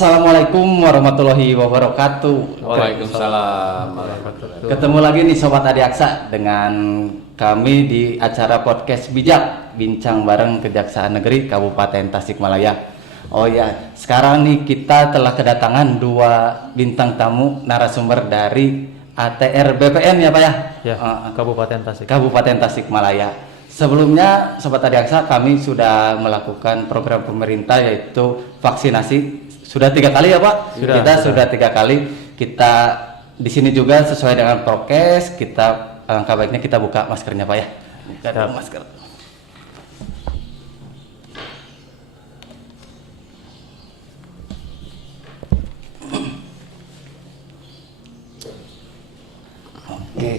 Assalamualaikum warahmatullahi wabarakatuh. Waalaikumsalam warahmatullahi wabarakatuh. Ketemu lagi nih Sobat Adiaksa dengan kami di acara podcast Bijak, bincang bareng Kejaksaan Negeri Kabupaten Tasikmalaya. Oh ya, sekarang nih kita telah kedatangan dua bintang tamu narasumber dari ATR BPN ya Pak ya? Ya, Kabupaten Tasik. Kabupaten Tasikmalaya. Sebelumnya Sobat Adiaksa, kami sudah melakukan program pemerintah yaitu vaksinasi. Sudah 3 kali ya Pak? Sudah 3 kali. Kita di sini juga sesuai dengan prokes. Kita alangkah baiknya kita buka maskernya Pak ya. Buka dulu masker. Oke.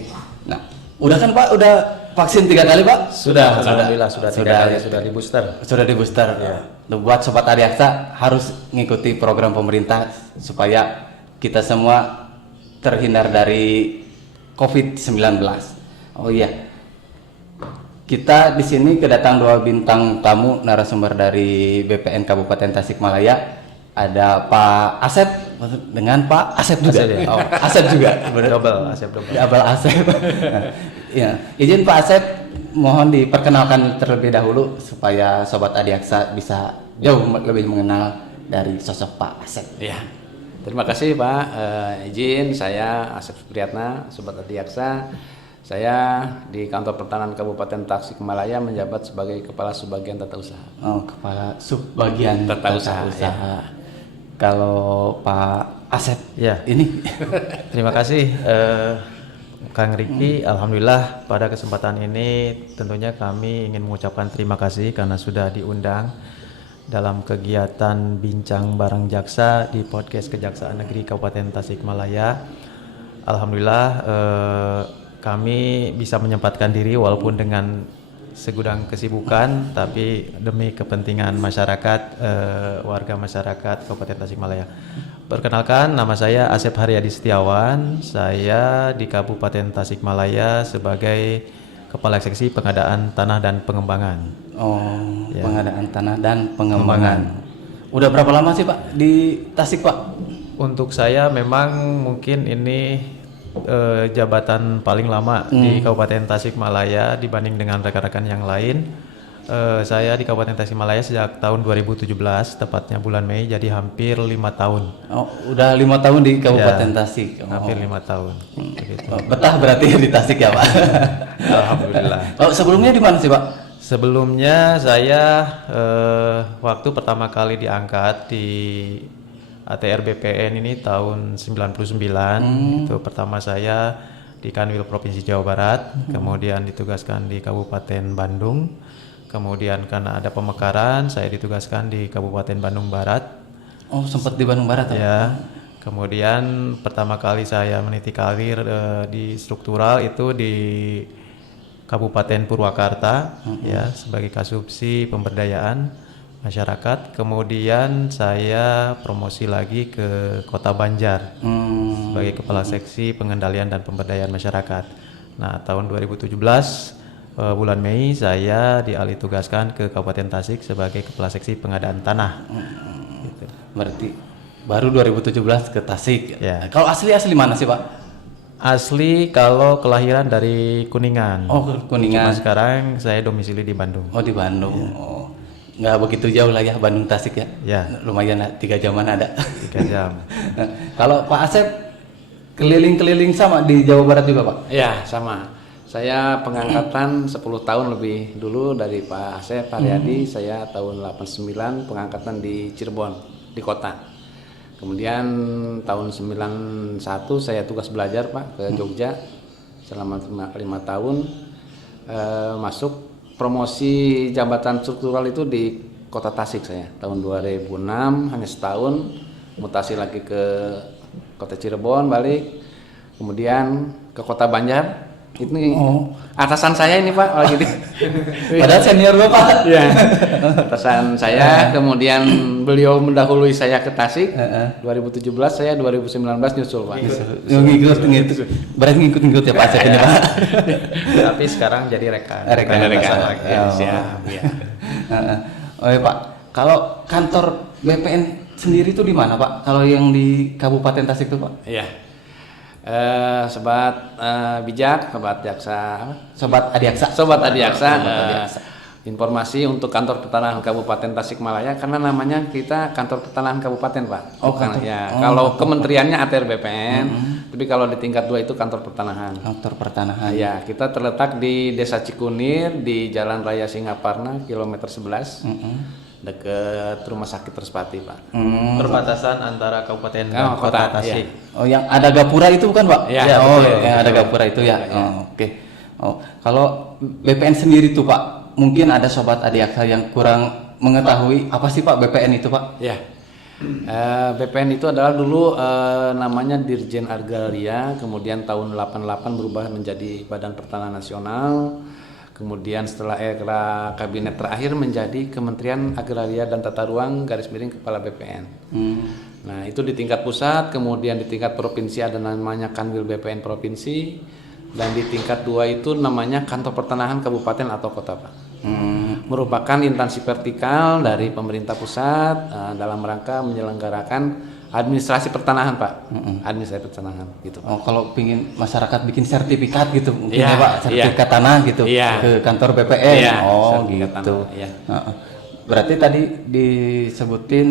Nah, udah kan Pak? Udah vaksin 3 kali Pak? Sudah, alhamdulillah sudah 3 kali, sudah di booster. Sudah di booster. Ya. Buat Sobat Adiaksa harus mengikuti program pemerintah supaya kita semua terhindar dari COVID-19. Oh iya. Kita di sini kedatangan dua bintang tamu narasumber dari BPN Kabupaten Tasikmalaya. Ada Pak Asep dengan Pak Asep juga. Asep, ya? Oh, Asep juga. Double Asep. Ya, izin Pak Asep, mohon diperkenalkan terlebih dahulu supaya Sobat Adiaksa bisa jauh lebih mengenal dari sosok Pak Asep. Ya. Terima kasih Pak. Izin saya Asep Supriyatna, Sobat Adiaksa. Saya di Kantor Pertanahan Kabupaten Tasikmalaya menjabat sebagai Kepala Subbagian Tata Usaha. Oh, Kepala Subbagian Tata Usaha. Ya. Kalau Pak Asep, ya ini terima kasih Kang Riki. Alhamdulillah pada kesempatan ini tentunya kami ingin mengucapkan terima kasih karena sudah diundang dalam kegiatan bincang bareng jaksa di podcast Kejaksaan Negeri Kabupaten Tasikmalaya. Alhamdulillah kami bisa menyempatkan diri walaupun dengan segudang kesibukan, tapi demi kepentingan masyarakat, warga masyarakat Kabupaten Tasikmalaya. Perkenalkan, nama saya Asep Haryadi Setiawan. Saya di Kabupaten Tasikmalaya sebagai Kepala Seksi Pengadaan Tanah dan Pengembangan. Oh, ya. Pengadaan tanah dan pengembangan. Udah berapa lama sih Pak di Tasik Pak? Untuk saya memang mungkin ini jabatan paling lama di Kabupaten Tasikmalaya dibanding dengan rekan-rekan yang lain. Saya di Kabupaten Tasikmalaya sejak tahun 2017, tepatnya bulan Mei, jadi hampir 5 tahun. Oh, udah 5 tahun di Kabupaten Tasik. Oh. Hampir 5 tahun. Betah berarti di Tasik ya Pak? Alhamdulillah. Oh, sebelumnya di mana sih Pak? Sebelumnya saya waktu pertama kali diangkat di ATR BPN ini tahun 99. Itu pertama saya di Kanwil Provinsi Jawa Barat, kemudian ditugaskan di Kabupaten Bandung, kemudian karena ada pemekaran saya ditugaskan di Kabupaten Bandung Barat. Oh, sempat di Bandung Barat ya. Kemudian pertama kali saya meniti karir di struktural itu di Kabupaten Purwakarta ya, sebagai Kasubsi Pemberdayaan Masyarakat. Kemudian saya promosi lagi ke Kota Banjar sebagai Kepala Seksi Pengendalian dan Pemberdayaan Masyarakat. Nah, tahun 2017 bulan Mei saya dialih tugaskan ke Kabupaten Tasik sebagai Kepala Seksi Pengadaan Tanah. Gitu. Berarti baru 2017 ke Tasik. Ya. Kalau asli mana sih Pak? Asli kalau kelahiran dari Kuningan. Oh, Kuningan. Cuma sekarang saya domisili di Bandung. Oh, di Bandung. Ya. Oh. Nggak begitu jauh lah ya Bandung Tasik ya? Ya. Lumayan lah, 3 jaman ada. 3 jam. Kalau Pak Asep keliling-keliling sama di Jawa Barat juga Pak? Ya, sama. Saya pengangkatan 10 tahun lebih dulu dari Pak Asep Haryadi. Saya tahun 89 pengangkatan di Cirebon, di kota. Kemudian tahun 91 saya tugas belajar Pak ke Jogja selama 5 tahun. Masuk promosi jabatan struktural itu di Kota Tasik saya tahun 2006, hanya setahun. Mutasi lagi ke Kota Cirebon, balik kemudian ke Kota Banjar. Ini atasan saya ini Pak lagi di padahal senior Bapak. Ya. Atasan saya, kemudian beliau mendahului saya ke Tasik. 2017, saya 2019 nyusul Pak. Ngikut. Berarti ngikut ya Pak Asep ini Pak. Tapi sekarang jadi rekan. Rekan. Ya, siap. Oh ya Pak, kalau kantor BPN sendiri itu di mana Pak? Kalau yang di Kabupaten Tasik itu Pak? Iya. Sobat bijak, sobat jaksa, apa? Sobat Adiaksa. Sobat Adiaksa, Sobat Adiaksa. informasi untuk kantor pertanahan Kabupaten Tasikmalaya karena namanya kita kantor pertanahan Kabupaten Pak. Oh, Bukan, kantor. ya. Kalau kementeriannya ATR BPN, tapi kalau di tingkat 2 itu kantor pertanahan. Kantor pertanahan. Ya, kita terletak di Desa Cikunir di Jalan Raya Singaparna kilometer 11. Dekat Rumah Sakit Terspati, Pak. Perbatasan antara kabupaten Oh, dan kota kota, Tasik. Oh, yang ada gapura itu bukan Pak? Iya, Oh, betul. yang ada gapura itu ya. Oh, oke. Oh, kalau BPN sendiri tuh Pak, mungkin ada sobat Adiaksa yang kurang mengetahui apa sih Pak BPN itu Pak? Ya. BPN itu adalah dulu namanya Dirjen Agraria, kemudian tahun 88 berubah menjadi Badan Pertanahan Nasional. Kemudian setelah era kabinet terakhir menjadi Kementerian Agraria dan Tata Ruang _Kepala BPN. Nah, itu di tingkat pusat, kemudian di tingkat provinsi ada namanya Kanwil BPN Provinsi, dan di tingkat 2 itu namanya Kantor Pertanahan Kabupaten atau Kota, Pak. Merupakan instansi vertikal dari pemerintah pusat dalam rangka menyelenggarakan administrasi pertanahan, Pak. Administrasi pertanahan gitu. Oh, kalau pingin masyarakat bikin sertifikat gitu mungkin Iya, ya Pak, sertifikat tanah gitu Iya. ke kantor BPN. Iya, Oh, sertifikat gitu. tanah, iya. Berarti tadi disebutin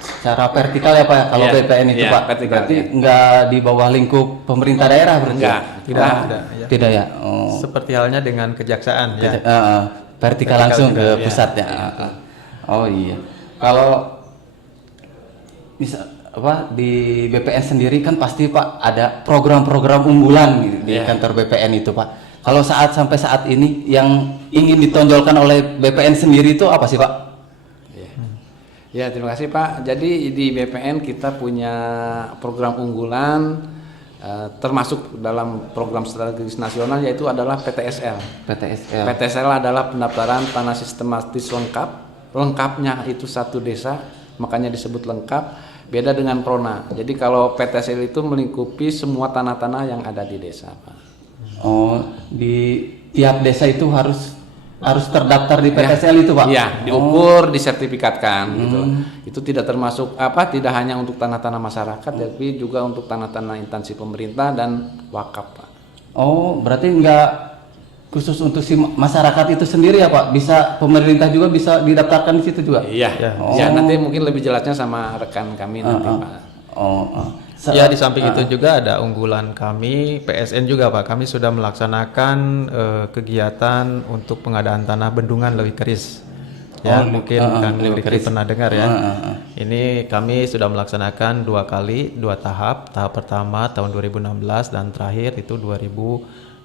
secara vertikal ya Pak ya, kalau Iya, BPN itu iya, Pak. vertikal, Berarti iya. nggak di bawah lingkup pemerintah daerah berarti. Enggak, Tidak, ya. Tidak ya. Oh. Seperti halnya dengan kejaksaan ya. Vertikal langsung ke pusat ya. Oh iya. Kalau misal apa di BPN sendiri kan pasti Pak ada program-program unggulan gitu di kantor BPN itu Pak. Kalau sampai saat ini yang ingin ditonjolkan oleh BPN sendiri itu apa sih Pak? Ya, terima kasih Pak. Jadi di BPN kita punya program unggulan termasuk dalam program strategis nasional yaitu adalah PTSL. PTSL. PTSL adalah pendaftaran tanah sistematis lengkap. Lengkapnya itu satu desa, makanya disebut lengkap. Beda dengan Prona. Jadi kalau PTSL itu melingkupi semua tanah-tanah yang ada di desa, Pak. Oh, di tiap desa itu harus terdaftar di PTSL itu Pak? Iya, diukur, disertifikatkan gitu. Itu tidak termasuk tidak hanya untuk tanah-tanah masyarakat tapi juga untuk tanah-tanah instansi pemerintah dan wakaf, Pak. Oh, berarti enggak khusus untuk si masyarakat itu sendiri ya Pak? Bisa pemerintah juga bisa didaftarkan di situ juga? Iya. Ya, nanti mungkin lebih jelasnya sama rekan kami nanti, Pak. Ya, di samping itu juga ada unggulan kami PSN juga Pak. Kami sudah melaksanakan kegiatan untuk pengadaan tanah bendungan Lewi Keris. Ya, mungkin Kang Riki pernah dengar ya. Ini kami sudah melaksanakan 2 kali, 2 tahap. Tahap pertama tahun 2016 dan terakhir itu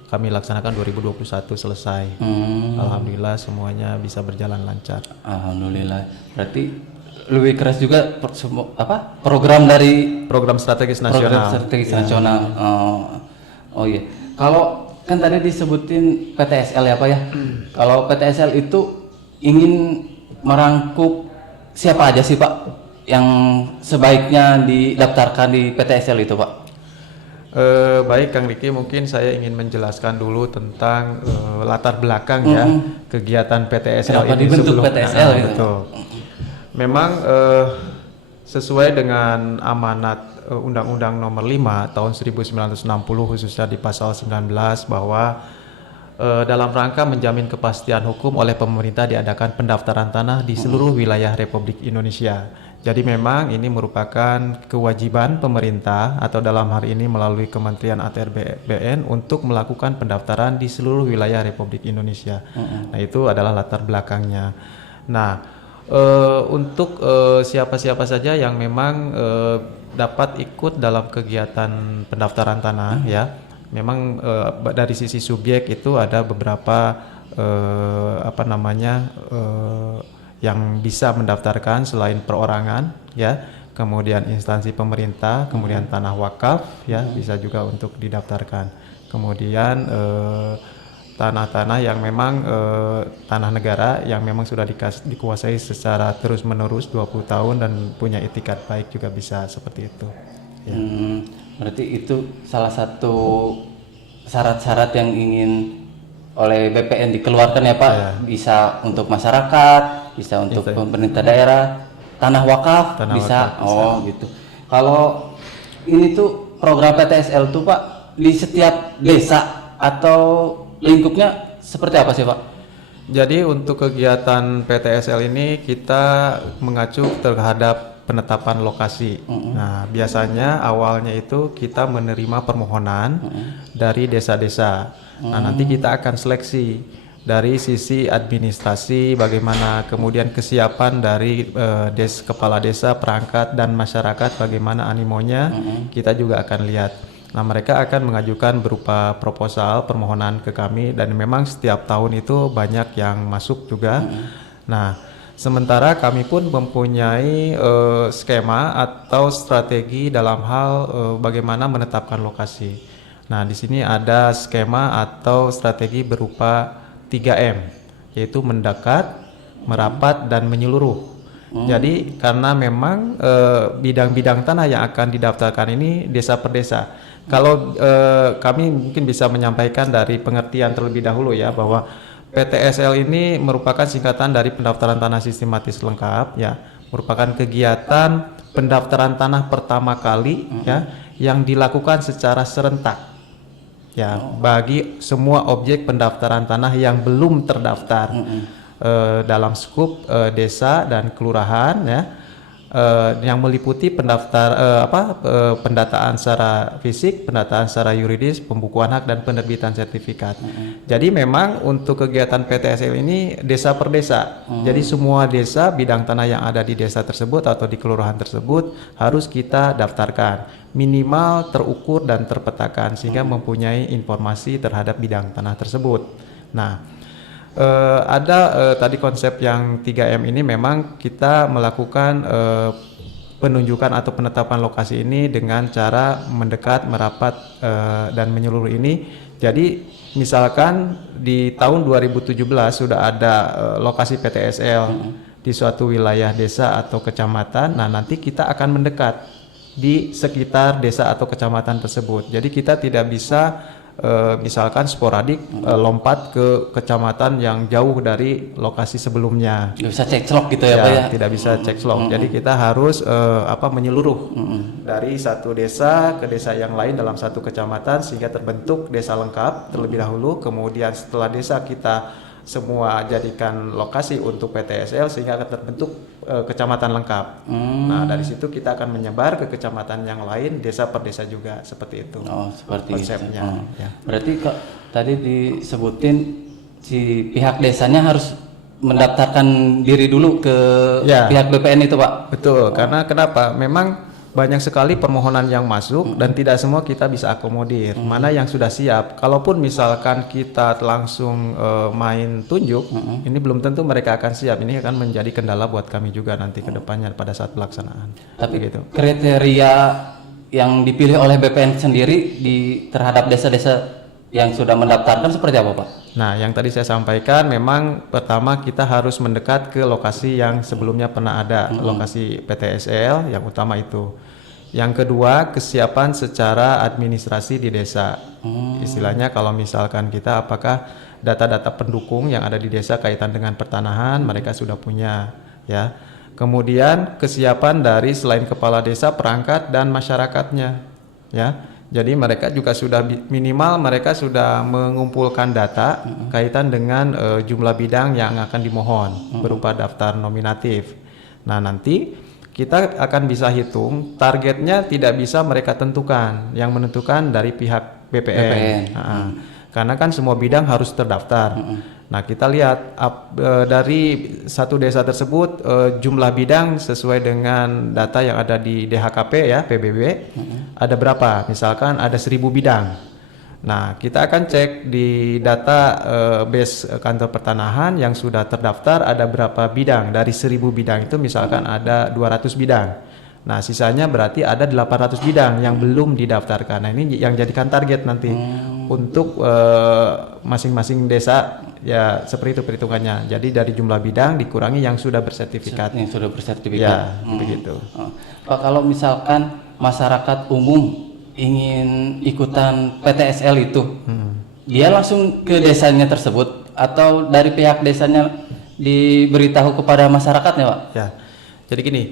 kami laksanakan 2021 selesai. Alhamdulillah semuanya bisa berjalan lancar. Alhamdulillah. Berarti lebih keras juga program dari Program strategis program nasional. strategis nasional. Oh iya. Kalau kan tadi disebutin PTSL ya Pak ya. Kalau PTSL itu ingin merangkup siapa aja sih Pak yang sebaiknya didaftarkan di PTSL itu Pak? Baik Kang Riki, mungkin saya ingin menjelaskan dulu tentang latar belakang ya kegiatan PTSL Kenapa ini dibentuk PTSL gitu? Betul. Memang sesuai dengan amanat Undang-Undang Nomor 5 tahun 1960 khususnya di pasal 19 bahwa dalam rangka menjamin kepastian hukum oleh pemerintah diadakan pendaftaran tanah di seluruh wilayah Republik Indonesia. Jadi memang ini merupakan kewajiban pemerintah atau dalam hari ini melalui Kementerian ATR BPN untuk melakukan pendaftaran di seluruh wilayah Republik Indonesia. Nah, itu adalah latar belakangnya. Nah, untuk siapa-siapa saja yang memang dapat ikut dalam kegiatan pendaftaran tanah ya, memang dari sisi subjek itu ada beberapa yang bisa mendaftarkan selain perorangan ya, kemudian instansi pemerintah, kemudian tanah wakaf ya bisa juga untuk didaftarkan. Kemudian tanah-tanah yang memang tanah negara yang memang sudah dikuasai secara terus-menerus 20 tahun dan punya itikat baik juga bisa seperti itu. Ya. Berarti itu salah satu syarat-syarat yang ingin oleh BPN dikeluarkan ya Pak, bisa untuk masyarakat, bisa untuk pemerintah daerah, tanah wakaf Tanah bisa. wakaf bisa. Oh gitu. Kalau ini tuh program PTSL tuh Pak di setiap desa atau lingkupnya seperti apa sih Pak? Jadi untuk kegiatan PTSL ini kita mengacu terhadap penetapan lokasi. Nah, biasanya awalnya itu kita menerima permohonan dari desa-desa. Nah, nanti kita akan seleksi dari sisi administrasi bagaimana, kemudian kesiapan dari kepala desa, perangkat dan masyarakat bagaimana animonya, kita juga akan lihat. Nah, mereka akan mengajukan berupa proposal permohonan ke kami dan memang setiap tahun itu banyak yang masuk juga. Nah, sementara kami pun mempunyai skema atau strategi dalam hal bagaimana menetapkan lokasi. Nah, di sini ada skema atau strategi berupa 3M, yaitu mendekat, merapat dan menyeluruh. Jadi karena memang bidang-bidang tanah yang akan didaftarkan ini desa per desa. Kalau kami mungkin bisa menyampaikan dari pengertian terlebih dahulu ya, bahwa PTSL ini merupakan singkatan dari pendaftaran tanah sistematis lengkap ya, merupakan kegiatan pendaftaran tanah pertama kali ya yang dilakukan secara serentak ya bagi semua objek pendaftaran tanah yang belum terdaftar dalam skup desa dan kelurahan ya. Yang meliputi pendataan secara fisik, pendataan secara yuridis, pembukuan hak dan penerbitan sertifikat. Jadi memang untuk kegiatan PTSL ini desa per desa. Jadi semua desa bidang tanah yang ada di desa tersebut atau di kelurahan tersebut harus kita daftarkan, minimal terukur dan terpetakan sehingga mempunyai informasi terhadap bidang tanah tersebut. Nah, ada tadi konsep yang 3M ini memang kita melakukan penunjukan atau penetapan lokasi ini dengan cara mendekat, merapat dan menyeluruh ini. Jadi misalkan di tahun 2017 sudah ada lokasi PTSL di suatu wilayah desa atau kecamatan. Nah, nanti kita akan mendekat di sekitar desa atau kecamatan tersebut. Jadi kita tidak bisa misalkan sporadik lompat ke kecamatan yang jauh dari lokasi sebelumnya. Nggak bisa cekclok gitu ya Pak ya? Tidak bisa cekclok. Jadi kita harus menyeluruh dari satu desa ke desa yang lain dalam satu kecamatan sehingga terbentuk desa lengkap terlebih dahulu. Kemudian setelah desa kita semua jadikan lokasi untuk PTSL sehingga akan terbentuk kecamatan lengkap. Nah, dari situ kita akan menyebar ke kecamatan yang lain, desa per desa juga seperti itu. Oh, seperti konsepnya. itu. Ya. Berarti kok tadi disebutin si pihak desanya harus mendaftarkan diri dulu ke pihak BPN itu Pak? Betul, karena kenapa? Memang banyak sekali permohonan yang masuk dan tidak semua kita bisa akomodir. Mana yang sudah siap? Kalaupun misalkan kita langsung main tunjuk, ini belum tentu mereka akan siap. Ini akan menjadi kendala buat kami juga nanti ke depannya pada saat pelaksanaan. Tapi gitu. Kriteria yang dipilih oleh BPN sendiri terhadap desa-desa yang sudah mendaftarkan seperti apa Pak? Nah, yang tadi saya sampaikan memang pertama kita harus mendekat ke lokasi yang sebelumnya pernah ada, lokasi PTSL yang utama itu. Yang kedua, kesiapan secara administrasi di desa. Istilahnya kalau misalkan kita apakah data-data pendukung yang ada di desa kaitan dengan pertanahan mereka sudah punya ya. Kemudian kesiapan dari selain kepala desa, perangkat dan masyarakatnya ya. Jadi mereka juga sudah minimal mereka sudah mengumpulkan data kaitan dengan jumlah bidang yang akan dimohon berupa daftar nominatif. Nah, nanti kita akan bisa hitung targetnya tidak bisa mereka tentukan, yang menentukan dari pihak BPN. Karena kan semua bidang harus terdaftar. Nah, kita lihat dari satu desa tersebut jumlah bidang sesuai dengan data yang ada di DHKP ya, PBB, ada berapa? Misalkan ada 1000 bidang. Nah, kita akan cek di data base kantor pertanahan yang sudah terdaftar ada berapa bidang. Dari 1000 bidang itu misalkan ada 200 bidang. Nah, sisanya berarti ada 800 bidang yang belum didaftarkan. Nah, ini yang jadikan target nanti untuk masing-masing desa ya, seperti itu perhitungannya. Jadi dari jumlah bidang dikurangi yang sudah bersertifikat. Yang sudah bersertifikat. Ya, begitu. Pak, kalau misalkan masyarakat umum ingin ikutan PTSL itu, dia langsung ke desanya tersebut atau dari pihak desanya diberitahu kepada masyarakatnya Pak? Ya. Jadi gini,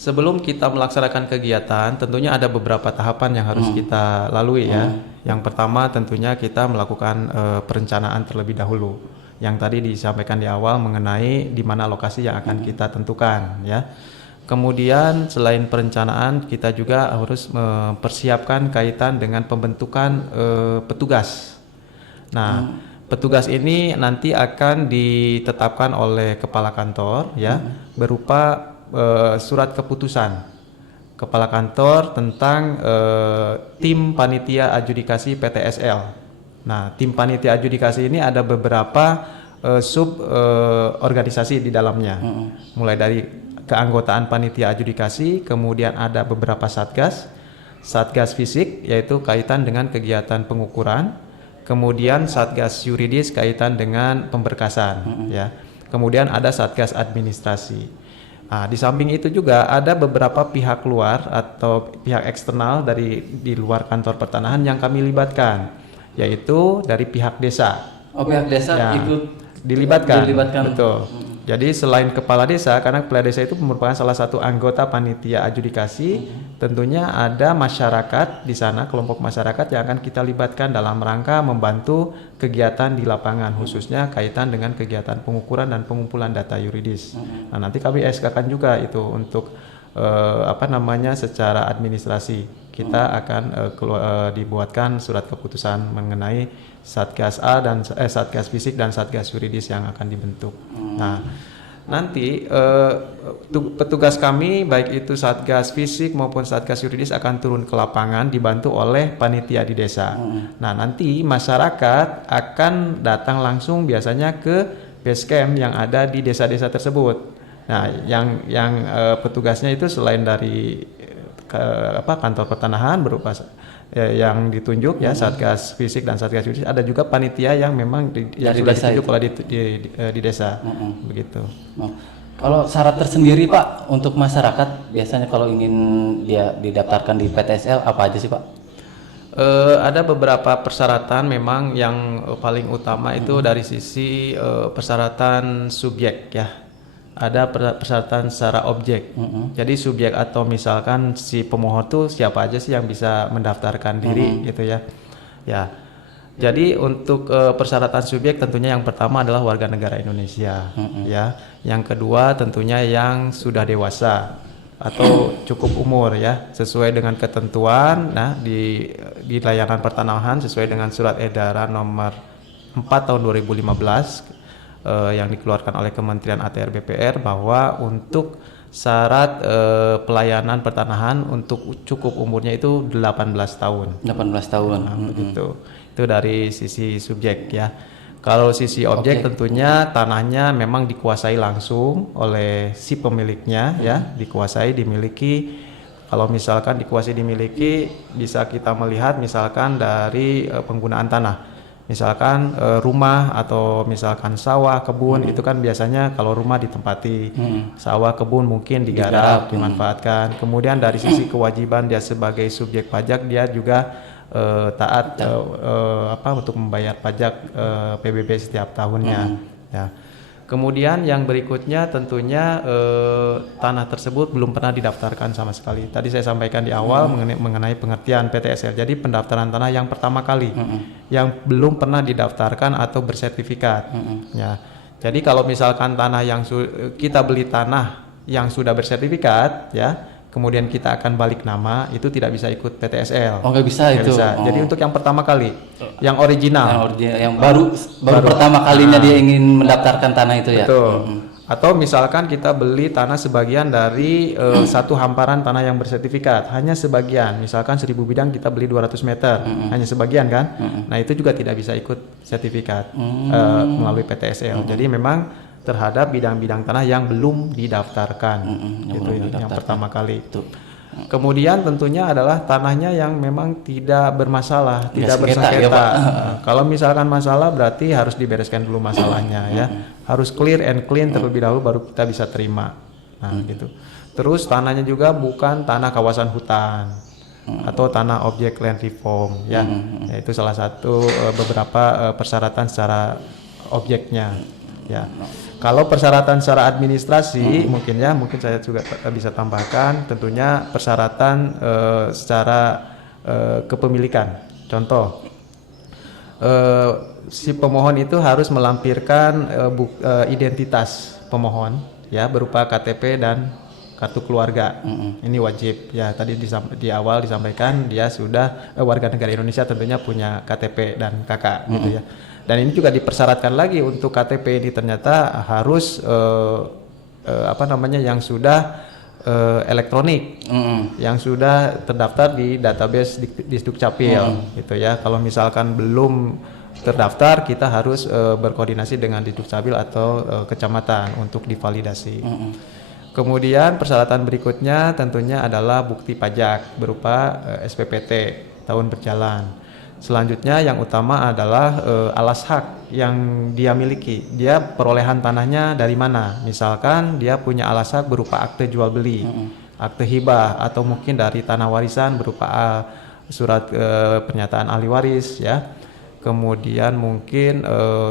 sebelum kita melaksanakan kegiatan, tentunya ada beberapa tahapan yang harus kita lalui ya. Yang pertama tentunya kita melakukan perencanaan terlebih dahulu. Yang tadi disampaikan di awal mengenai di mana lokasi yang akan kita tentukan ya. Kemudian selain perencanaan, kita juga harus mempersiapkan kaitan dengan pembentukan petugas. Nah, petugas ini nanti akan ditetapkan oleh kepala kantor ya, berupa surat keputusan kepala kantor tentang tim panitia adjudikasi PTSL. Nah, tim panitia adjudikasi ini ada beberapa sub organisasi di dalamnya. Mulai dari keanggotaan panitia adjudikasi, kemudian ada beberapa satgas fisik yaitu kaitan dengan kegiatan pengukuran, kemudian satgas yuridis kaitan dengan pemberkasan ya. Kemudian ada satgas administrasi. Nah, di samping itu juga ada beberapa pihak luar atau pihak eksternal di luar kantor pertanahan yang kami libatkan, yaitu dari pihak desa. Oh, pihak desa Ya, ikut dilibatkan. dilibatkan. Betul. Jadi selain kepala desa, karena kepala desa itu merupakan salah satu anggota panitia adjudikasi, tentunya ada masyarakat di sana, kelompok masyarakat yang akan kita libatkan dalam rangka membantu kegiatan di lapangan, khususnya kaitan dengan kegiatan pengukuran dan pengumpulan data yuridis. Nah, nanti kami SK-kan juga itu untuk secara administrasi. Kita akan dibuatkan surat keputusan mengenai Satgas A dan Satgas Fisik dan Satgas Yuridis yang akan dibentuk. Nah, nanti petugas kami baik itu Satgas Fisik maupun Satgas Yuridis akan turun ke lapangan dibantu oleh panitia di desa. Nah, nanti masyarakat akan datang langsung biasanya ke base camp yang ada di desa-desa tersebut. Nah, yang petugasnya itu selain dari kantor pertanahan berupa yang ditunjuk ya Satgas Fisik dan Satgas Yuridis, ada juga panitia yang memang yang sudah ditunjuk oleh di desa begitu. Oh. Kalau syarat tersendiri Pak untuk masyarakat biasanya kalau ingin dia didaftarkan di PTSL apa aja sih Pak? Ada beberapa persyaratan memang yang paling utama itu dari sisi persyaratan subjek ya. Ada persyaratan secara objek. Jadi subjek atau misalkan si pemohon tuh siapa aja sih yang bisa mendaftarkan diri gitu ya. Ya. Jadi untuk persyaratan subjek tentunya yang pertama adalah warga negara Indonesia ya. Yang kedua tentunya yang sudah dewasa atau cukup umur ya, sesuai dengan ketentuan di layanan pertanahan sesuai dengan surat edaran nomor 4 tahun 2015 yang dikeluarkan oleh Kementerian ATR BPR bahwa untuk syarat pelayanan pertanahan untuk cukup umurnya itu 18 tahun. 18 tahun. Nah, begitu. Itu dari sisi subjek ya. Kalau sisi objek tentunya tanahnya memang dikuasai langsung oleh si pemiliknya ya, dikuasai dimiliki. Kalau misalkan dikuasai dimiliki bisa kita melihat misalkan dari penggunaan tanah. Misalkan rumah atau misalkan sawah, kebun itu kan biasanya kalau rumah ditempati, sawah, kebun mungkin digarap, dimanfaatkan. Kemudian dari sisi kewajiban dia sebagai subjek pajak dia juga taat untuk membayar pajak PBB setiap tahunnya. Ya. Kemudian yang berikutnya tentunya tanah tersebut belum pernah didaftarkan sama sekali. Tadi saya sampaikan di awal mengenai pengertian PTSL. Jadi pendaftaran tanah yang pertama kali yang belum pernah didaftarkan atau bersertifikat. Ya. Jadi kalau misalkan tanah yang kita beli tanah yang sudah bersertifikat, ya, kemudian kita akan balik nama, itu tidak bisa ikut PTSL. Oh, nggak bisa itu. Bisa. Oh. Jadi untuk yang pertama kali, yang original, yang baru pertama kalinya dia ingin mendaftarkan tanah itu ya. betul. Atau misalkan kita beli tanah sebagian dari satu hamparan tanah yang bersertifikat, hanya sebagian. Misalkan 1000 bidang kita beli 200 meter, hanya sebagian kan. Nah itu juga tidak bisa ikut sertifikat melalui PTSL. Jadi memang terhadap bidang-bidang tanah yang belum didaftarkan, yang pertama kali. Itu. Kemudian tentunya adalah tanahnya yang memang tidak bermasalah, tidak bersengketa. Ya, kalau misalkan masalah berarti harus dibereskan dulu masalahnya ya, harus clear and clean terlebih dahulu baru kita bisa terima. Nah gitu. Terus tanahnya juga bukan tanah kawasan hutan atau tanah objek land reform ya, itu salah satu beberapa persyaratan secara objeknya. ya. Kalau persyaratan secara administrasi mungkin saya juga bisa tambahkan tentunya persyaratan secara kepemilikan. Contoh, si pemohon itu harus melampirkan identitas pemohon ya berupa KTP dan kartu keluarga. Ini wajib ya. Tadi di awal disampaikan dia sudah warga negara Indonesia, tentunya punya KTP dan KK gitu ya. Dan ini juga dipersyaratkan lagi untuk KTP ini ternyata harus yang sudah elektronik, yang sudah terdaftar di database di Dukcapil gitu ya. Kalau misalkan belum terdaftar, kita harus berkoordinasi dengan di Dukcapil atau kecamatan untuk divalidasi. Kemudian persyaratan berikutnya tentunya adalah bukti pajak berupa SPPT tahun berjalan. Selanjutnya yang utama adalah alas hak yang dia miliki. Dia perolehan tanahnya dari mana? Misalkan dia punya alas hak berupa akte jual beli, akte hibah, atau mungkin dari tanah warisan berupa surat pernyataan ahli waris ya. Kemudian mungkin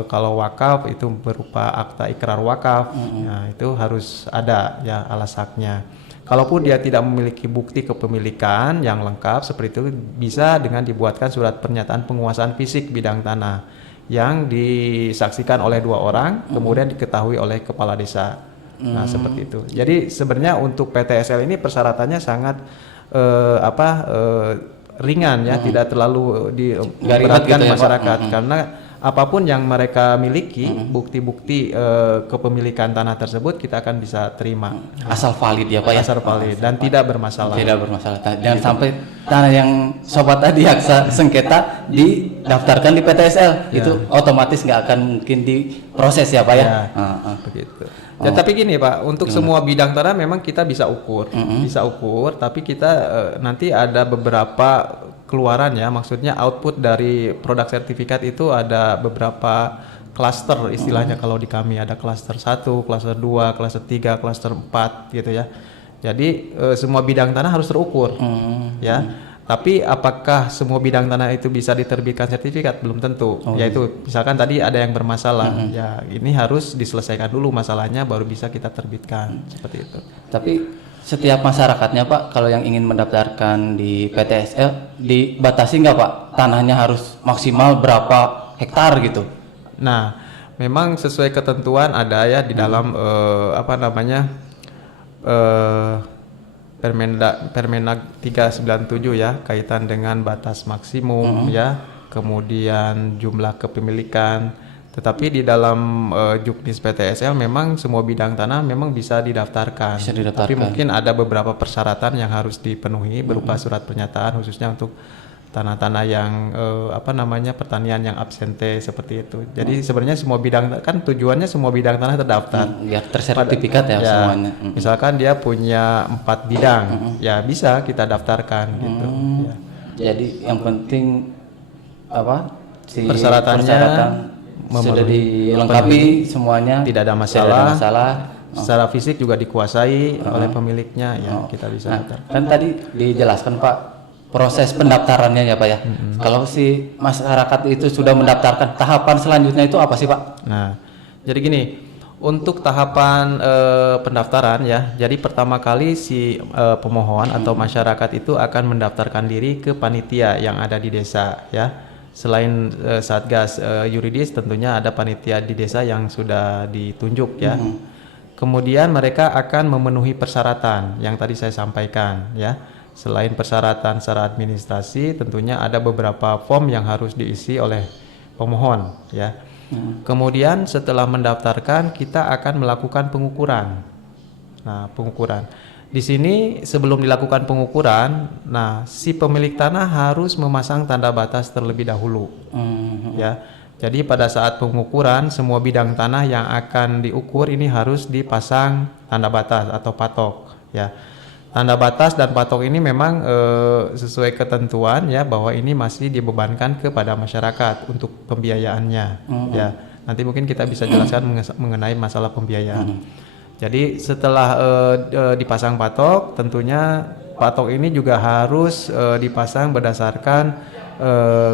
kalau wakaf itu berupa akta ikrar wakaf. Nah, itu harus ada ya alas haknya. Kalaupun dia tidak memiliki bukti kepemilikan yang lengkap seperti itu, bisa dengan dibuatkan surat pernyataan penguasaan fisik bidang tanah yang disaksikan oleh 2 orang, kemudian diketahui oleh kepala desa. Nah, seperti itu. Jadi sebenarnya untuk PTSL ini persyaratannya sangat ringan ya, tidak terlalu diberatkan gitu ya, masyarakat karena apapun yang mereka miliki, bukti-bukti kepemilikan tanah tersebut kita akan bisa terima. Asal valid ya Pak ya. Asal valid dan tidak bermasalah. Tidak bermasalah. Jangan sampai tanah yang sobat tadi aksa sengketa didaftarkan di PTSL itu otomatis nggak akan mungkin diproses ya Pak ya. Begitu. Ya, tapi gini Pak, untuk semua bidang tanah memang kita bisa ukur, tapi kita nanti ada beberapa keluaran ya, maksudnya output dari produk sertifikat itu ada beberapa klaster istilahnya. Kalau di kami ada klaster 1, klaster 2, klaster 3, klaster 4 gitu ya. Jadi semua bidang tanah harus terukur ya. Tapi apakah semua bidang tanah itu bisa diterbitkan sertifikat? Belum tentu. Yaitu misalkan tadi ada yang bermasalah, ya ini harus diselesaikan dulu masalahnya baru bisa kita terbitkan seperti itu. Tapi setiap masyarakatnya Pak, kalau yang ingin mendaftarkan di PTSL dibatasi nggak Pak? Tanahnya harus maksimal berapa hektar gitu? Nah, memang sesuai ketentuan ada ya di dalam Permendag 397 ya, kaitan dengan batas maksimum ya, kemudian jumlah kepemilikan. Tetapi di dalam Juknis PTSL memang semua bidang tanah memang bisa didaftarkan. Tapi mungkin ada beberapa persyaratan yang harus dipenuhi berupa surat pernyataan khususnya untuk tanah-tanah yang pertanian yang absente seperti itu. Jadi sebenarnya semua bidang, kan tujuannya semua bidang tanah terdaftar. Biar tersertifikat ya semuanya. Misalkan dia punya 4 bidang, ya bisa kita daftarkan gitu. Ya. Jadi yang penting persyaratannya sudah dilengkapi semuanya. Tidak ada masalah. Secara fisik juga dikuasai oleh pemiliknya, ya kita bisa daftar. Kan tadi dijelaskan Pak proses pendaftarannya ya Pak ya. Kalau si masyarakat itu sudah mendaftarkan, tahapan selanjutnya itu apa sih Pak? Nah, jadi gini, untuk tahapan pendaftaran ya, jadi pertama kali si pemohon atau masyarakat itu akan mendaftarkan diri ke panitia yang ada di desa ya. Selain satgas yuridis, tentunya ada panitia di desa yang sudah ditunjuk ya. Kemudian mereka akan memenuhi persyaratan yang tadi saya sampaikan ya. Selain persyaratan secara administrasi, tentunya ada beberapa form yang harus diisi oleh pemohon ya. Kemudian setelah mendaftarkan kita akan melakukan pengukuran. Nah, pengukuran. Di sini sebelum dilakukan pengukuran, nah si pemilik tanah harus memasang tanda batas terlebih dahulu. Ya. Jadi pada saat pengukuran semua bidang tanah yang akan diukur ini harus dipasang tanda batas atau patok ya. Tanda batas dan patok ini memang sesuai ketentuan ya, bahwa ini masih dibebankan kepada masyarakat untuk pembiayaannya ya. Nanti mungkin kita bisa jelaskan mengenai masalah pembiayaan. Jadi setelah dipasang patok, tentunya patok ini juga harus dipasang berdasarkan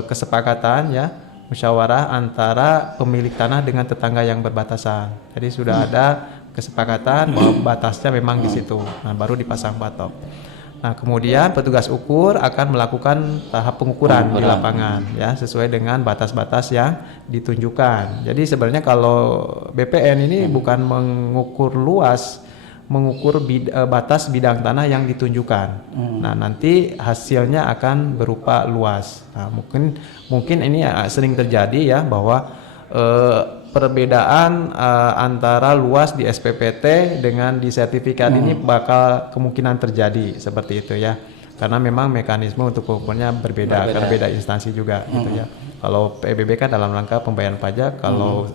kesepakatan ya musyawarah antara pemilik tanah dengan tetangga yang berbatasan. Jadi sudah ada kesepakatan bahwa batasnya memang di situ. Nah, baru dipasang batok. Nah, kemudian petugas ukur akan melakukan tahap pengukuran di lapangan ya sesuai dengan batas-batas yang ditunjukkan. Jadi sebenarnya kalau BPN ini bukan mengukur luas, mengukur batas bidang tanah yang ditunjukkan. Nah, nanti hasilnya akan berupa luas. Nah, mungkin ini sering terjadi ya bahwa perbedaan antara luas di SPPT dengan di sertifikat ini bakal kemungkinan terjadi seperti itu ya. Karena memang mekanisme untuk pengukurannya berbeda. Karena beda instansi juga gitu ya. Kalau PBB kan dalam rangka pembayaran pajak, kalau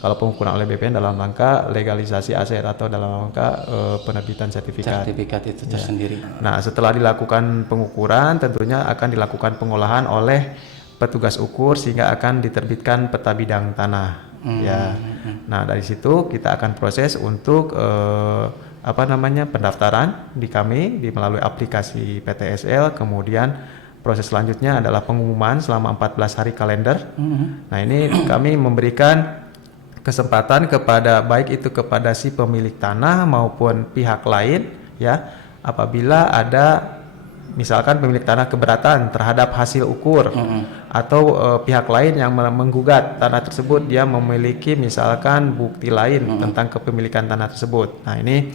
pengukuran oleh BPN dalam rangka legalisasi aset atau dalam rangka penerbitan sertifikat. Sertifikat itu tersendiri. Nah, setelah dilakukan pengukuran, tentunya akan dilakukan pengolahan oleh petugas ukur sehingga akan diterbitkan peta bidang tanah. Ya. Nah, dari situ kita akan proses untuk pendaftaran di kami melalui aplikasi PTSL, kemudian proses selanjutnya adalah pengumuman selama 14 hari kalender. Nah, ini kami memberikan kesempatan kepada baik itu kepada si pemilik tanah maupun pihak lain ya, apabila ada misalkan pemilik tanah keberatan terhadap hasil ukur atau pihak lain yang menggugat tanah tersebut, dia memiliki misalkan bukti lain tentang kepemilikan tanah tersebut. Nah, ini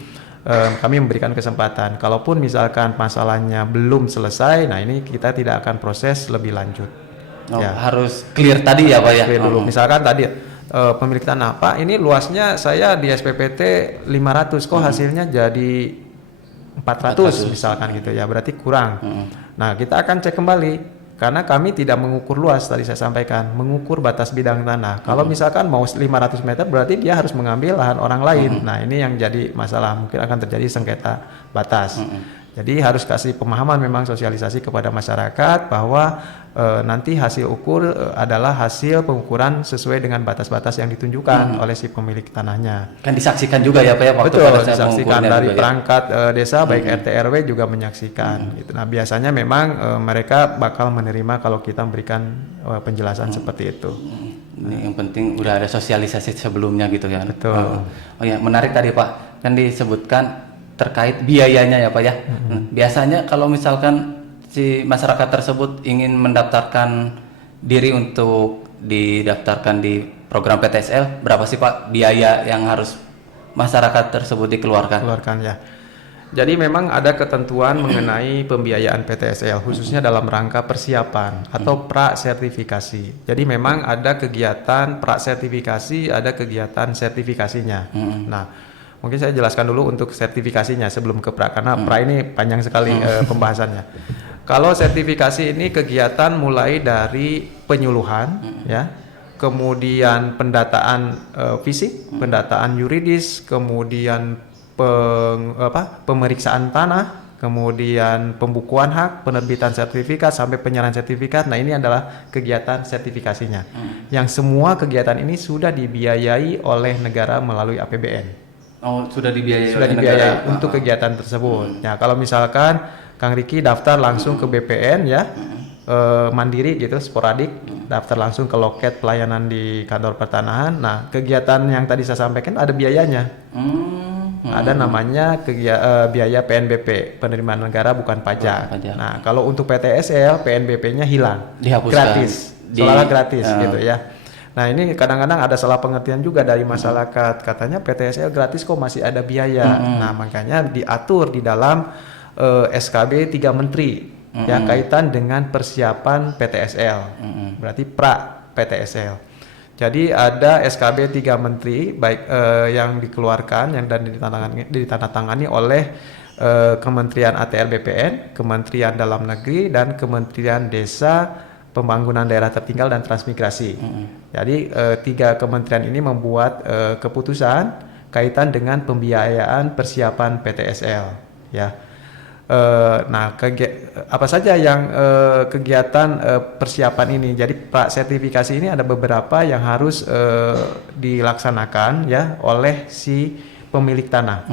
kami memberikan kesempatan. Kalaupun misalkan masalahnya belum selesai, nah ini kita tidak akan proses lebih lanjut. Harus clear tadi ya Pak ya. Clear dulu. Misalkan tadi pemilik tanah, Pak, ini luasnya saya di SPPT 500, kok hasilnya jadi 400 misalkan gitu ya, berarti kurang. Nah, kita akan cek kembali karena kami tidak mengukur luas, tadi saya sampaikan, mengukur batas bidang tanah. Kalau misalkan mau 500 meter berarti dia harus mengambil lahan orang lain. Nah, ini yang jadi masalah, mungkin akan terjadi sengketa batas. Jadi harus kasih pemahaman, memang sosialisasi kepada masyarakat bahwa nanti hasil ukur adalah hasil pengukuran sesuai dengan batas-batas yang ditunjukkan oleh si pemilik tanahnya. Kan disaksikan juga ya Pak ya waktu Betul, pada saat disaksikan dari juga, perangkat desa baik RT RW juga menyaksikan. Gitu. Nah, biasanya memang mereka bakal menerima kalau kita memberikan penjelasan seperti itu. Ini yang penting udah ada sosialisasi sebelumnya gitu ya. Betul. Oh ya, menarik tadi Pak. Kan disebutkan terkait biayanya ya Pak ya. Biasanya kalau misalkan si masyarakat tersebut ingin mendaftarkan diri untuk didaftarkan di program PTSL, berapa sih Pak biaya yang harus masyarakat tersebut dikeluarkan? Keluarkan ya. Jadi memang ada ketentuan mengenai pembiayaan PTSL khususnya dalam rangka persiapan atau pra-sertifikasi. Jadi memang ada kegiatan pra-sertifikasi, ada kegiatan sertifikasinya. Nah, mungkin saya jelaskan dulu untuk sertifikasinya sebelum ke pra, karena pra ini panjang sekali pembahasannya. Kalau sertifikasi ini kegiatan mulai dari penyuluhan, ya, kemudian pendataan fisik, pendataan yuridis, kemudian pemeriksaan tanah, kemudian pembukuan hak, penerbitan sertifikat sampai penyerahan sertifikat. Nah, ini adalah kegiatan sertifikasinya. Yang semua kegiatan ini sudah dibiayai oleh negara melalui APBN. Oh, sudah dibiayai Sudah oleh dibiayai negara. untuk kegiatan tersebut. Ya, kalau misalkan Kang Riki daftar langsung ke BPN ya, mandiri gitu, sporadik, daftar langsung ke loket pelayanan di kantor pertanahan. Nah, kegiatan yang tadi saya sampaikan ada biayanya. Ada namanya biaya PNBP, penerimaan negara bukan pajak. Nah, kalau untuk PTSL, PNBP-nya hilang, Dihapuskan. gratis, seolah gratis gitu ya. Nah, ini kadang-kadang ada salah pengertian juga dari masyarakat, katanya PTSL gratis kok masih ada biaya. Nah, makanya diatur di dalam SKB 3 Menteri yang kaitan dengan persiapan PTSL, berarti pra PTSL. Jadi ada SKB 3 Menteri baik yang dikeluarkan yang dan ditandatangani oleh Kementerian ATR BPN, Kementerian Dalam Negeri, dan Kementerian Desa, Pembangunan Daerah Tertinggal dan Transmigrasi. Jadi 3 kementerian ini membuat keputusan kaitan dengan pembiayaan persiapan PTSL, ya. Nah, apa saja yang kegiatan persiapan ini? Jadi sertifikasi ini ada beberapa yang harus dilaksanakan ya oleh si pemilik tanah.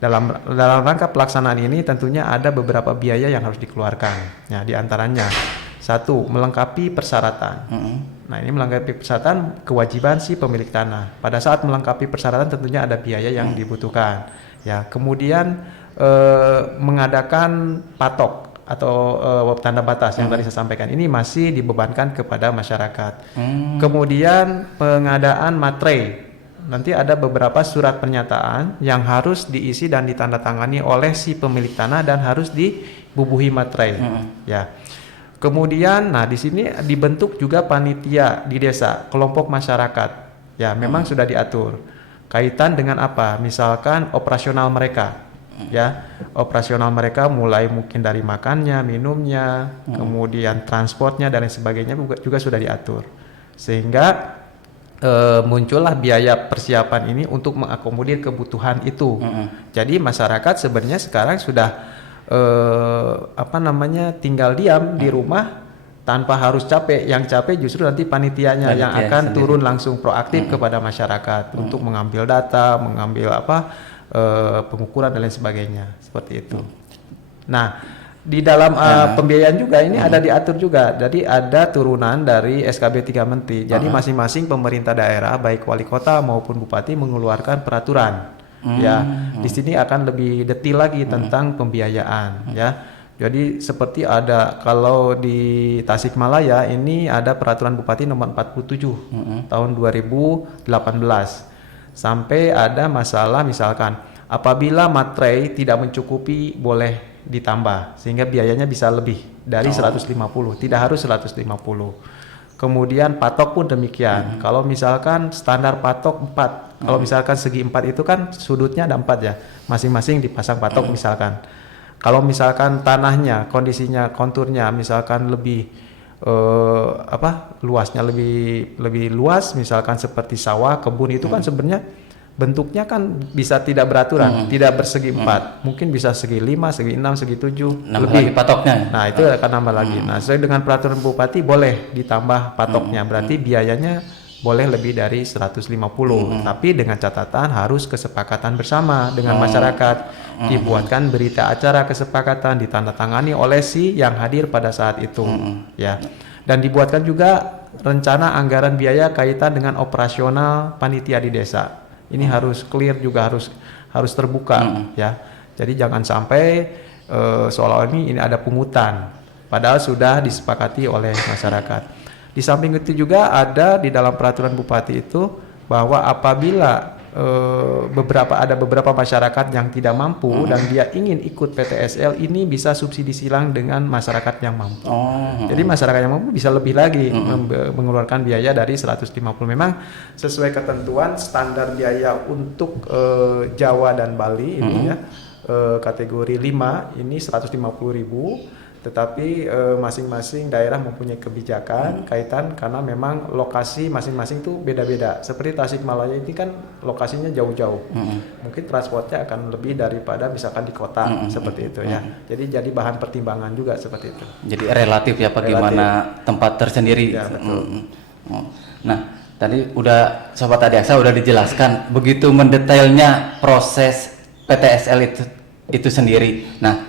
Dalam rangka pelaksanaan ini tentunya ada beberapa biaya yang harus dikeluarkan. Ya, di antaranya 1, melengkapi persyaratan. Nah, ini melengkapi persyaratan kewajiban si pemilik tanah. Pada saat melengkapi persyaratan tentunya ada biaya yang dibutuhkan. Ya, kemudian mengadakan patok atau tanda batas yang tadi saya sampaikan ini masih dibebankan kepada masyarakat. Kemudian pengadaan materai. Nanti ada beberapa surat pernyataan yang harus diisi dan ditandatangani oleh si pemilik tanah dan harus dibubuhi materai. Ya. Kemudian, nah di sini dibentuk juga panitia di desa, kelompok masyarakat. Ya, memang sudah diatur. Kaitan dengan apa? Misalkan operasional mereka. Ya, operasional mereka mulai mungkin dari makannya, minumnya, kemudian transportnya dan lain sebagainya juga sudah diatur. Sehingga muncullah biaya persiapan ini untuk mengakomodir kebutuhan itu. Jadi masyarakat sebenarnya sekarang sudah tinggal diam di rumah tanpa harus capek. Yang capek justru nanti panitianya yang akan sendiri turun langsung proaktif kepada masyarakat untuk mengambil data, mengambil pengukuran dan lain sebagainya, seperti itu. Nah, di dalam pembiayaan juga ini ada diatur juga. Jadi ada turunan dari SKB 3 Menteri. Jadi masing-masing pemerintah daerah baik wali kota maupun bupati mengeluarkan peraturan. Ya, di sini akan lebih detail lagi tentang pembiayaan. Ya, jadi seperti ada kalau di Tasikmalaya ini ada peraturan bupati nomor 47 tahun 2018 sampai ada masalah misalkan apabila materai tidak mencukupi boleh ditambah sehingga biayanya bisa lebih dari 150, tidak harus 150. Kemudian patok pun demikian. Kalau misalkan standar patok 4, kalau misalkan segi 4 itu kan sudutnya ada 4 ya, masing-masing dipasang patok misalkan. Kalau misalkan tanahnya, kondisinya, konturnya misalkan lebih luasnya lebih luas, misalkan seperti sawah, kebun itu kan sebenarnya bentuknya kan bisa tidak beraturan, tidak bersegi 4, mungkin bisa segi 5, segi 6, segi 7, nambah lagi patoknya. Nah, itu akan nambah lagi. Nah, sesuai dengan peraturan bupati boleh ditambah patoknya, berarti biayanya boleh lebih dari 150, tapi dengan catatan harus kesepakatan bersama dengan masyarakat, dibuatkan berita acara kesepakatan, ditandatangani oleh si yang hadir pada saat itu, ya. Dan dibuatkan juga rencana anggaran biaya kaitan dengan operasional panitia di desa. Ini harus clear juga, harus terbuka, ya. Jadi jangan sampai seolah-olah ini ada pungutan, padahal sudah disepakati oleh masyarakat. Di samping itu juga ada di dalam peraturan bupati itu bahwa apabila beberapa masyarakat yang tidak mampu dan dia ingin ikut PTSL, ini bisa subsidi silang dengan masyarakat yang mampu. Jadi masyarakat yang mampu bisa lebih lagi mengeluarkan biaya dari 150. Memang sesuai ketentuan standar biaya untuk Jawa dan Bali ini ya, kategori 5 ini 150.000. Tetapi masing-masing daerah mempunyai kebijakan kaitan karena memang lokasi masing-masing itu beda-beda. Seperti Tasikmalaya ini kan lokasinya jauh-jauh, mungkin transportnya akan lebih daripada misalkan di kota, seperti itu ya. Jadi bahan pertimbangan juga seperti itu. Jadi relatif ya, bagaimana tempat tersendiri. Ya, betul. Nah, tadi udah Sobat Adiaksa udah dijelaskan begitu mendetailnya proses PTSL itu sendiri. Nah,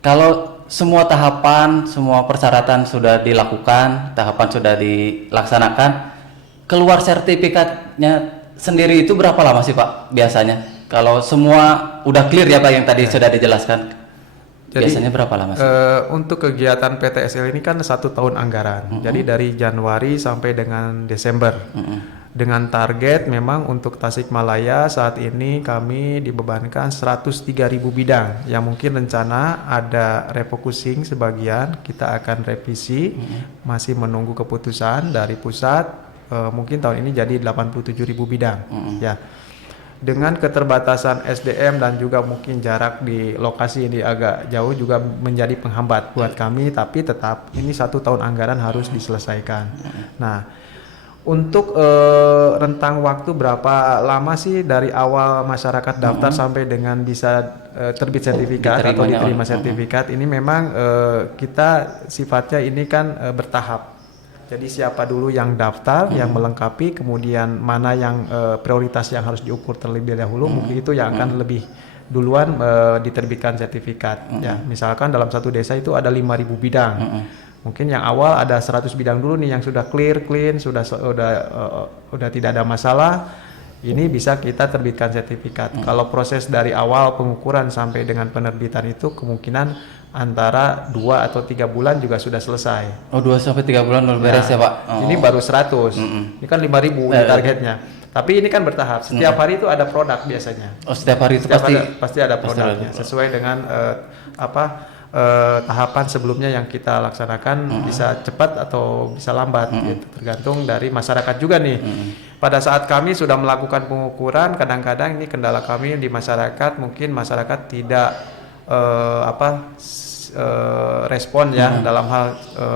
kalau semua tahapan, semua persyaratan sudah dilakukan, tahapan sudah dilaksanakan, keluar sertifikatnya sendiri itu berapa lama sih Pak biasanya? Kalau semua udah clear ya Pak yang tadi sudah dijelaskan, jadi, biasanya berapa lama sih? Untuk kegiatan PTSL ini kan 1 tahun anggaran, jadi dari Januari sampai dengan Desember. Dengan target memang untuk Tasikmalaya saat ini kami dibebankan 103.000 bidang yang mungkin rencana ada refocusing sebagian, kita akan revisi, masih menunggu keputusan dari pusat, mungkin tahun ini jadi 87.000 bidang ya. Dengan keterbatasan SDM dan juga mungkin jarak di lokasi ini agak jauh juga menjadi penghambat buat kami, tapi tetap ini 1 tahun anggaran harus diselesaikan. Nah, untuk rentang waktu berapa lama sih dari awal masyarakat daftar sampai dengan bisa terbit sertifikat atau diterima sertifikat, ini memang kita sifatnya ini kan bertahap. Jadi siapa dulu yang daftar, yang melengkapi, kemudian mana yang prioritas yang harus diukur terlebih dahulu, mungkin itu yang akan lebih duluan diterbitkan sertifikat. Ya, misalkan dalam satu desa itu ada 5.000 bidang. Mungkin yang awal ada 100 bidang dulu nih yang sudah clean, sudah tidak ada masalah. Ini bisa kita terbitkan sertifikat. Kalau proses dari awal pengukuran sampai dengan penerbitan itu kemungkinan antara 2 atau 3 bulan juga sudah selesai. Oh, 2 sampai 3 bulan baru beres ya, Pak? Oh. Ini baru 100. Ini kan 5.000 di targetnya. Tapi ini kan bertahap. Setiap hari itu ada produk biasanya. Oh, setiap hari itu pasti ada produknya sesuai dengan tahapan sebelumnya yang kita laksanakan, bisa cepat atau bisa lambat gitu, tergantung dari masyarakat juga nih. Pada saat kami sudah melakukan pengukuran, kadang-kadang ini kendala kami di masyarakat, mungkin masyarakat tidak respon ya dalam hal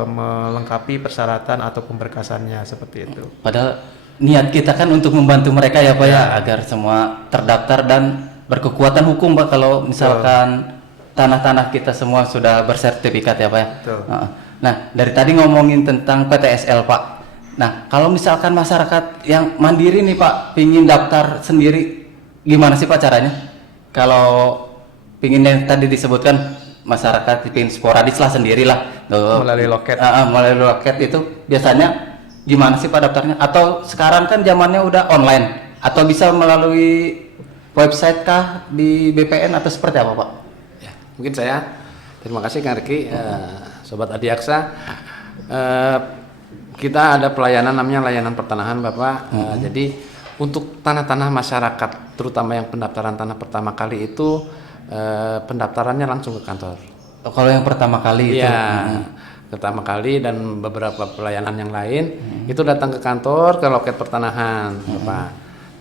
melengkapi persyaratan atau pemberkasannya seperti itu. Padahal niat kita kan untuk membantu mereka ya Pak ya, agar semua terdaftar dan berkekuatan hukum Pak, kalau misalkan tanah-tanah kita semua sudah bersertifikat ya Pak ya. Nah, dari tadi ngomongin tentang PTSL Pak. Nah, kalau misalkan masyarakat yang mandiri nih Pak, pingin daftar sendiri, gimana sih Pak caranya? Kalau pingin yang tadi disebutkan, masyarakat pingin sporadis lah sendirilah. Melalui loket. Melalui loket itu biasanya gimana sih Pak daftarnya? Atau sekarang kan zamannya udah online, atau bisa melalui website kah di BPN atau seperti apa Pak? Ya, mungkin saya terima kasih Kang Riki, Sobat Adiaksa. Kita ada pelayanan namanya layanan pertanahan Bapak. Jadi untuk tanah-tanah masyarakat, terutama yang pendaftaran tanah pertama kali itu pendaftarannya langsung ke kantor. Oh, kalau yang pertama kali itu? Pertama kali dan beberapa pelayanan yang lain itu datang ke kantor, ke loket pertanahan Bapak.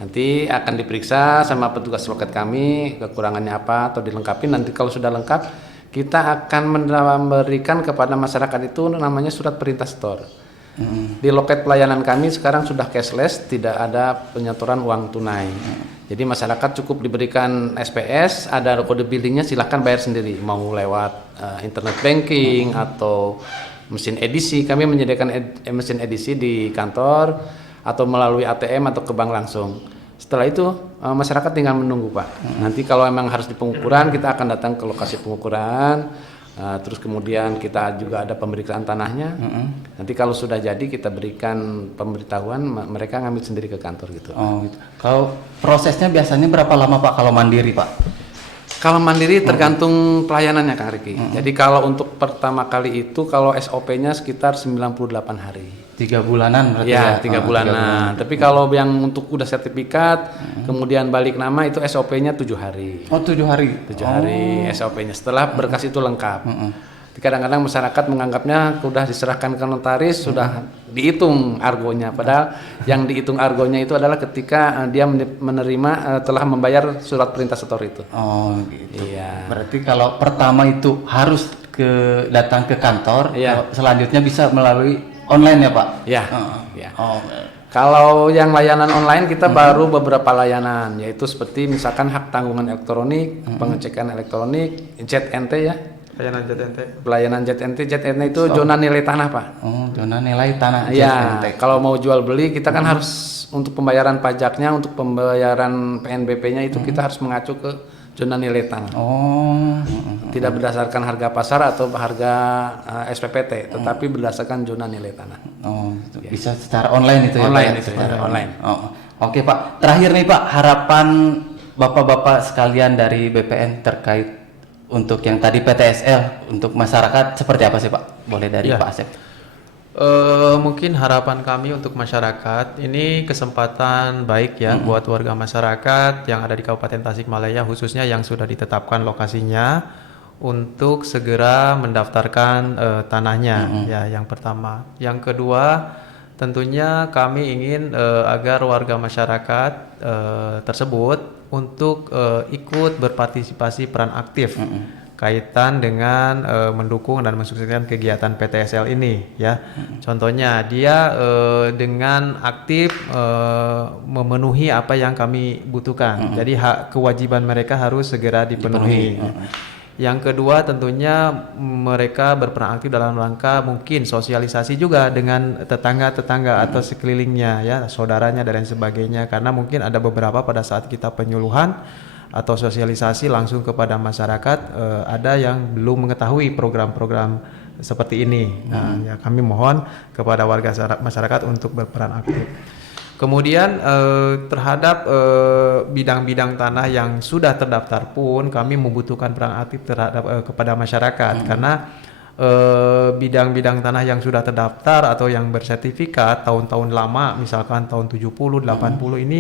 Nanti akan diperiksa sama petugas loket kami kekurangannya apa atau dilengkapi. Nanti kalau sudah lengkap, kita akan memberikan kepada masyarakat itu namanya surat perintah setor. Di loket pelayanan kami sekarang sudah cashless, tidak ada penyetoran uang tunai. Jadi masyarakat cukup diberikan SPS, ada kode billingnya, silahkan bayar sendiri. Mau lewat internet banking atau mesin edisi, kami menyediakan mesin edisi di kantor atau melalui ATM atau ke bank langsung. Setelah itu masyarakat tinggal menunggu Pak. Nanti kalau memang harus di pengukuran, kita akan datang ke lokasi pengukuran. Terus kemudian kita juga ada pemeriksaan tanahnya. Nanti kalau sudah jadi kita berikan pemberitahuan, mereka ngambil sendiri ke kantor gitu. Oh, gitu. Kalau prosesnya biasanya berapa lama Pak kalau mandiri Pak? Kalau mandiri tergantung pelayanannya Kang Riki. Jadi kalau untuk pertama kali itu kalau SOP-nya sekitar 98 hari. 3 bulanan berarti ya? 3 bulanan. Tapi kalau yang untuk udah sertifikat, kemudian balik nama itu SOP-nya 7 hari. Oh, 7 hari. 7 hari SOP-nya setelah berkas itu lengkap. Kadang-kadang masyarakat menganggapnya sudah diserahkan ke notaris, sudah dihitung argonya. Padahal yang dihitung argonya itu adalah ketika dia menerima telah membayar surat perintah setor itu. Oh, gitu. Iya. Berarti kalau pertama itu harus datang ke kantor, selanjutnya bisa melalui online ya Pak? Iya. Ya. Oh. Kalau yang layanan online kita baru beberapa layanan, yaitu seperti misalkan hak tanggungan elektronik, pengecekan elektronik, ZNT ya. Pelayanan ZNT itu zona nilai tanah Pak. Oh, zona nilai tanah. Iya. Kalau mau jual beli kita kan harus untuk pembayaran pajaknya, untuk pembayaran PNBP-nya itu kita harus mengacu ke zona nilai tanah. Oh. Tidak berdasarkan harga pasar atau harga SPPT, tetapi berdasarkan zona nilai tanah. Oh, gitu. Bisa secara online itu online ya? Itu ya, online. Oh. Oke Pak. Terakhir nih Pak, harapan Bapak-bapak sekalian dari BPN terkait untuk yang tadi PTSL untuk masyarakat seperti apa sih Pak? Boleh dari Pak Asep. Mungkin harapan kami untuk masyarakat ini kesempatan baik ya buat warga masyarakat yang ada di Kabupaten Tasikmalaya, khususnya yang sudah ditetapkan lokasinya untuk segera mendaftarkan tanahnya ya, yang pertama. Yang kedua, tentunya kami ingin agar warga masyarakat tersebut untuk ikut berpartisipasi peran aktif kaitan dengan mendukung dan mensukseskan kegiatan PTSL ini ya. Contohnya dia dengan aktif memenuhi apa yang kami butuhkan. Jadi kewajiban mereka harus segera dipenuhi. Yang kedua tentunya mereka berperan aktif dalam rangka mungkin sosialisasi juga dengan tetangga-tetangga atau sekelilingnya ya, saudaranya dan lain sebagainya, karena mungkin ada beberapa pada saat kita penyuluhan atau sosialisasi langsung kepada masyarakat ada yang belum mengetahui program-program seperti ini. Nah, ya kami mohon kepada warga masyarakat untuk berperan aktif. Kemudian terhadap bidang-bidang tanah yang sudah terdaftar pun kami membutuhkan peran aktif terhadap kepada masyarakat, karena bidang-bidang tanah yang sudah terdaftar atau yang bersertifikat tahun-tahun lama, misalkan tahun 70, 80 ini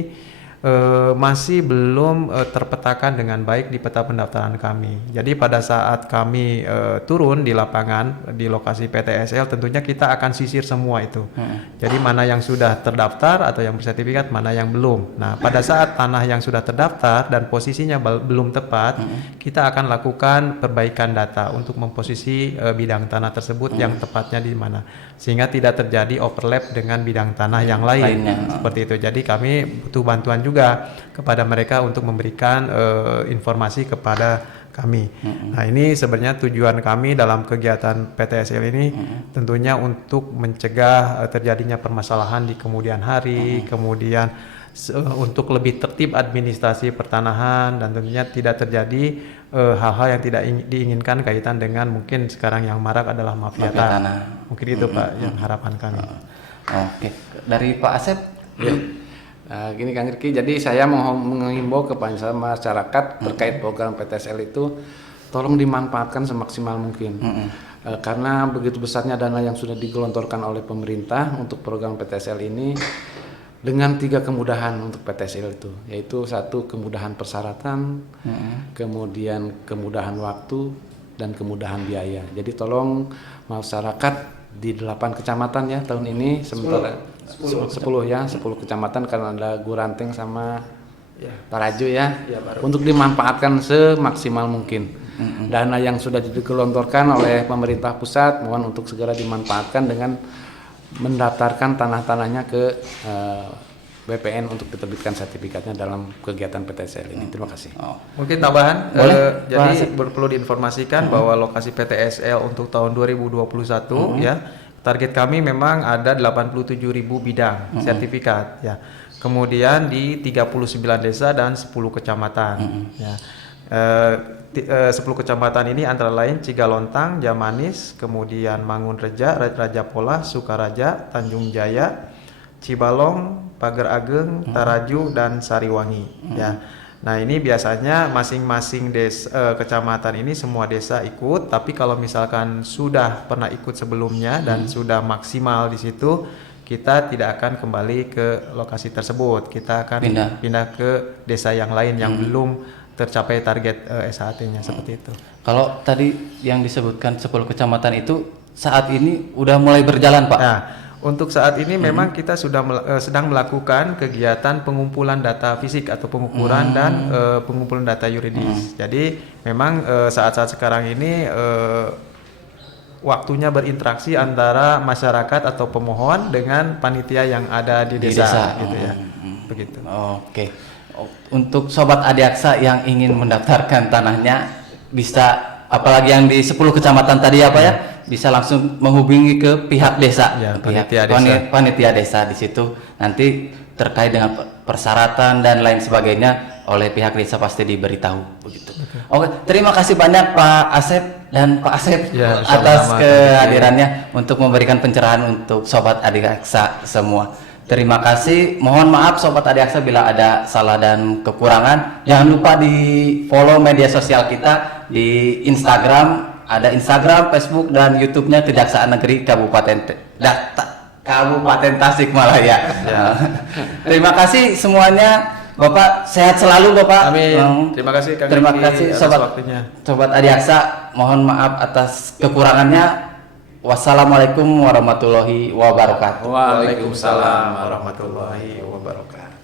masih belum terpetakan dengan baik di peta pendaftaran kami. Jadi pada saat kami turun di lapangan di lokasi PTSL, tentunya kita akan sisir semua itu. Jadi mana yang sudah terdaftar atau yang bersertifikat, mana yang belum. Nah, pada saat tanah yang sudah terdaftar dan posisinya belum tepat, kita akan lakukan perbaikan data untuk memposisi bidang tanah tersebut yang tepatnya di mana, sehingga tidak terjadi overlap dengan bidang tanah yang lain. Seperti itu. Jadi kami butuh bantuan juga kepada mereka untuk memberikan informasi kepada kami. Nah, ini sebenarnya tujuan kami dalam kegiatan PTSL ini, tentunya untuk mencegah terjadinya permasalahan di kemudian hari, kemudian untuk lebih tertib administrasi pertanahan, dan tentunya tidak terjadi hal-hal yang tidak diinginkan kaitan dengan mungkin sekarang yang marak adalah mafia tanah. Mungkin itu Pak yang harapan kami. Oke, dari Pak Asep. Gini Kang Riki, jadi saya mau menghimbau kepada masyarakat terkait program PTSL itu, tolong dimanfaatkan semaksimal mungkin. Karena begitu besarnya dana yang sudah digelontorkan oleh pemerintah untuk program PTSL ini, dengan 3 kemudahan untuk PTSL itu, yaitu 1 kemudahan persyaratan, kemudian kemudahan waktu, dan kemudahan biaya. Jadi tolong masyarakat di 8 kecamatan ya tahun ini, sementara 10 kecamatan, karena ada Guranteng sama Taraju ya, untuk dimanfaatkan semaksimal mungkin. Dana yang sudah digelontorkan oleh pemerintah pusat mohon untuk segera dimanfaatkan dengan mendaftarkan tanah-tanahnya ke BPN untuk diterbitkan sertifikatnya dalam kegiatan PTSL ini. Terima kasih. Mungkin tambahan, jadi perlu diinformasikan bahwa lokasi PTSL untuk tahun 2021 ya, target kami memang ada 87.000 bidang sertifikat ya. Kemudian di 39 desa dan 10 kecamatan ya. 10 kecamatan ini antara lain Cigalontang, Jamanis, kemudian Mangunreja, Raja Polah, Sukaraja, Tanjung Jaya, Cibalong, Pager Ageng, Taraju, dan Sariwangi ya. Nah, ini biasanya masing-masing kecamatan ini semua desa ikut, tapi kalau misalkan sudah pernah ikut sebelumnya dan sudah maksimal di situ, kita tidak akan kembali ke lokasi tersebut. Kita akan pindah ke desa yang lain yang belum tercapai target SHT-nya seperti itu. Kalau tadi yang disebutkan 10 kecamatan itu saat ini udah mulai berjalan, Pak? Nah, untuk saat ini memang kita sudah sedang melakukan kegiatan pengumpulan data fisik atau pengukuran dan pengumpulan data yuridis. Jadi memang saat-saat sekarang ini waktunya berinteraksi antara masyarakat atau pemohon dengan panitia yang ada di desa. Gitu ya. Begitu. Oke. Untuk sobat Adiaksa yang ingin mendaftarkan tanahnya bisa, apalagi yang di 10 kecamatan tadi apa ya, bisa langsung menghubungi ke pihak desa, ya, panitia desa di situ. Nanti terkait dengan persyaratan dan lain sebagainya oleh pihak desa pasti diberitahu begitu. Oke, terima kasih banyak Pak Asep dan Pak Asep atas kehadirannya untuk memberikan pencerahan untuk sobat Adiaksa semua. Terima kasih. Mohon maaf sobat Adiaksa bila ada salah dan kekurangan. Jangan lupa di follow media sosial kita di Instagram. Ada Instagram, Facebook, dan YouTube-nya Kejaksaan Negeri Kabupaten Tasikmalaya. Terima kasih semuanya. Bapak sehat selalu Bapak. Amin. Terima kasih Kang. Terima kasih sobat Adiaksa. Mohon maaf atas kekurangannya. Wassalamualaikum warahmatullahi wabarakatuh. Waalaikumsalam warahmatullahi wabarakatuh.